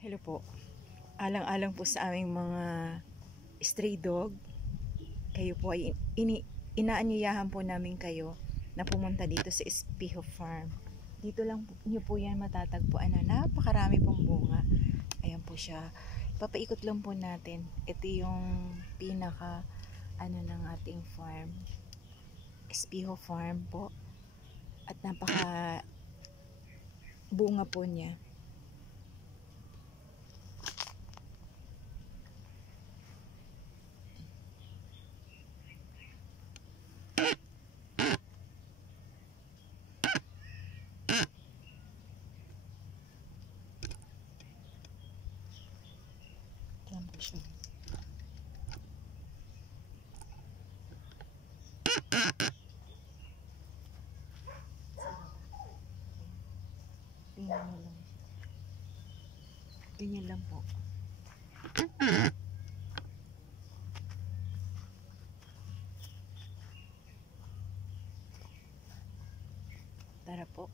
Hello po. Alang-alang po sa aming mga stray dog. Kayo po ay inaanyayahan po namin kayo na pumunta dito sa Espejo Farm. Dito lang nyo po yan matatagpuan na napakarami pong bunga. Ayan po siya. Papaikot lang po natin. Ito yung pinaka ng ating farm. Espejo Farm po. At napaka bunga po niya. Ayan po siya. Tingnan mo lang. Ganyan lang po. Tara po.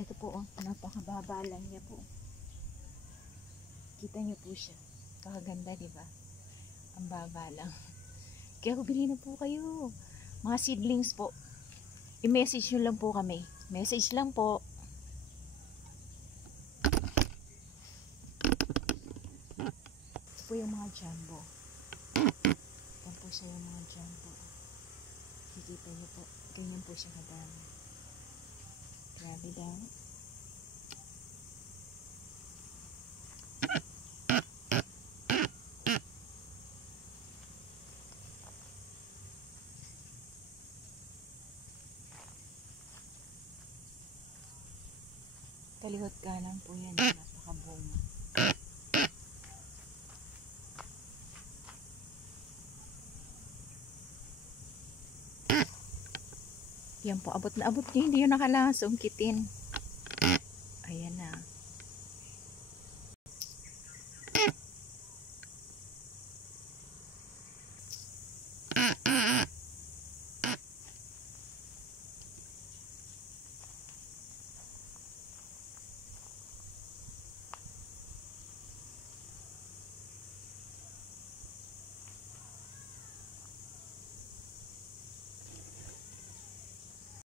Ito po, napakababa lang niya po. Kita niyo po siya. Kakaganda, di ba? Ang baba lang. Kaya bumili na po kayo. Mga seedlings po. I-message nyo lang po kami. Message lang po. Ito po yung mga jumbo. Ito po siya yung mga jumbo. Kikita niyo po. Ganyan po siya kadami. Grabe daw. Kalihot kanan po yan. Napakabunga. Yan po. Abot na abot niyo. Hindi yun nakalangas. Ungkitin.